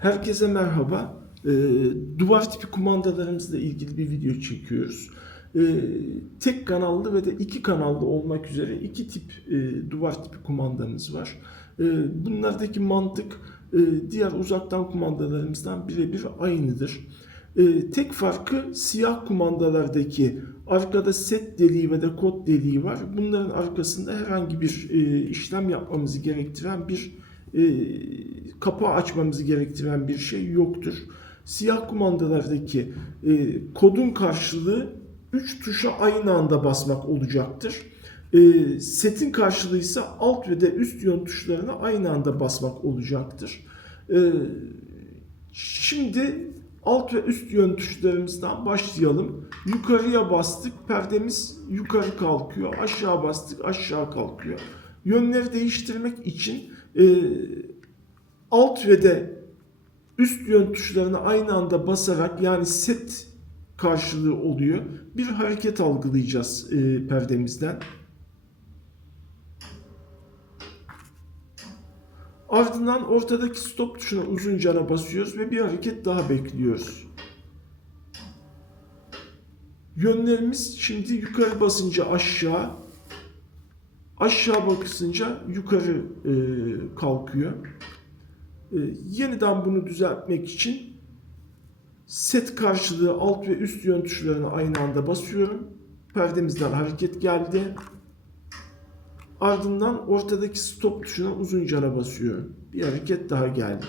Herkese merhaba. Ee, duvar tipi kumandalarımızla ilgili bir video çekiyoruz. Ee, tek kanallı ve de iki kanallı olmak üzere iki tip e, duvar tipi kumandamız var. Ee, bunlardaki mantık e, diğer uzaktan kumandalarımızdan birebir aynıdır. Ee, tek farkı siyah kumandalardaki arkada set deliği ve de kod deliği var. Bunların arkasında herhangi bir e, işlem yapmamızı gerektiren bir e, kapağı açmamızı gerektiren bir şey yoktur. Siyah kumandalardaki e, kodun karşılığı 3 tuşa aynı anda basmak olacaktır. E, setin karşılığı ise alt ve de üst yön tuşlarına aynı anda basmak olacaktır. E, şimdi alt ve üst yön tuşlarımızdan başlayalım. Yukarıya bastık, perdemiz yukarı kalkıyor. Aşağı bastık, aşağı kalkıyor. Yönleri değiştirmek için e, alt ve de üst yön tuşlarını aynı anda basarak yani set karşılığı oluyor. Bir hareket algılayacağız e, perdemizden. Ardından ortadaki stop tuşuna uzuncana basıyoruz ve bir hareket daha bekliyoruz. Yönlerimiz şimdi yukarı basınca aşağı, aşağı basınca yukarı e, kalkıyor. E, yeniden bunu düzeltmek için set karşılığı alt ve üst yön tuşlarına aynı anda basıyorum. Perdemizden hareket geldi. Ardından ortadaki stop tuşuna uzuncana basıyorum. Bir hareket daha geldi.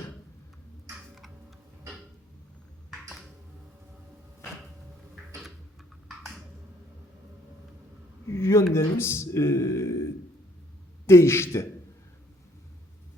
Yönlerimiz e, değişti.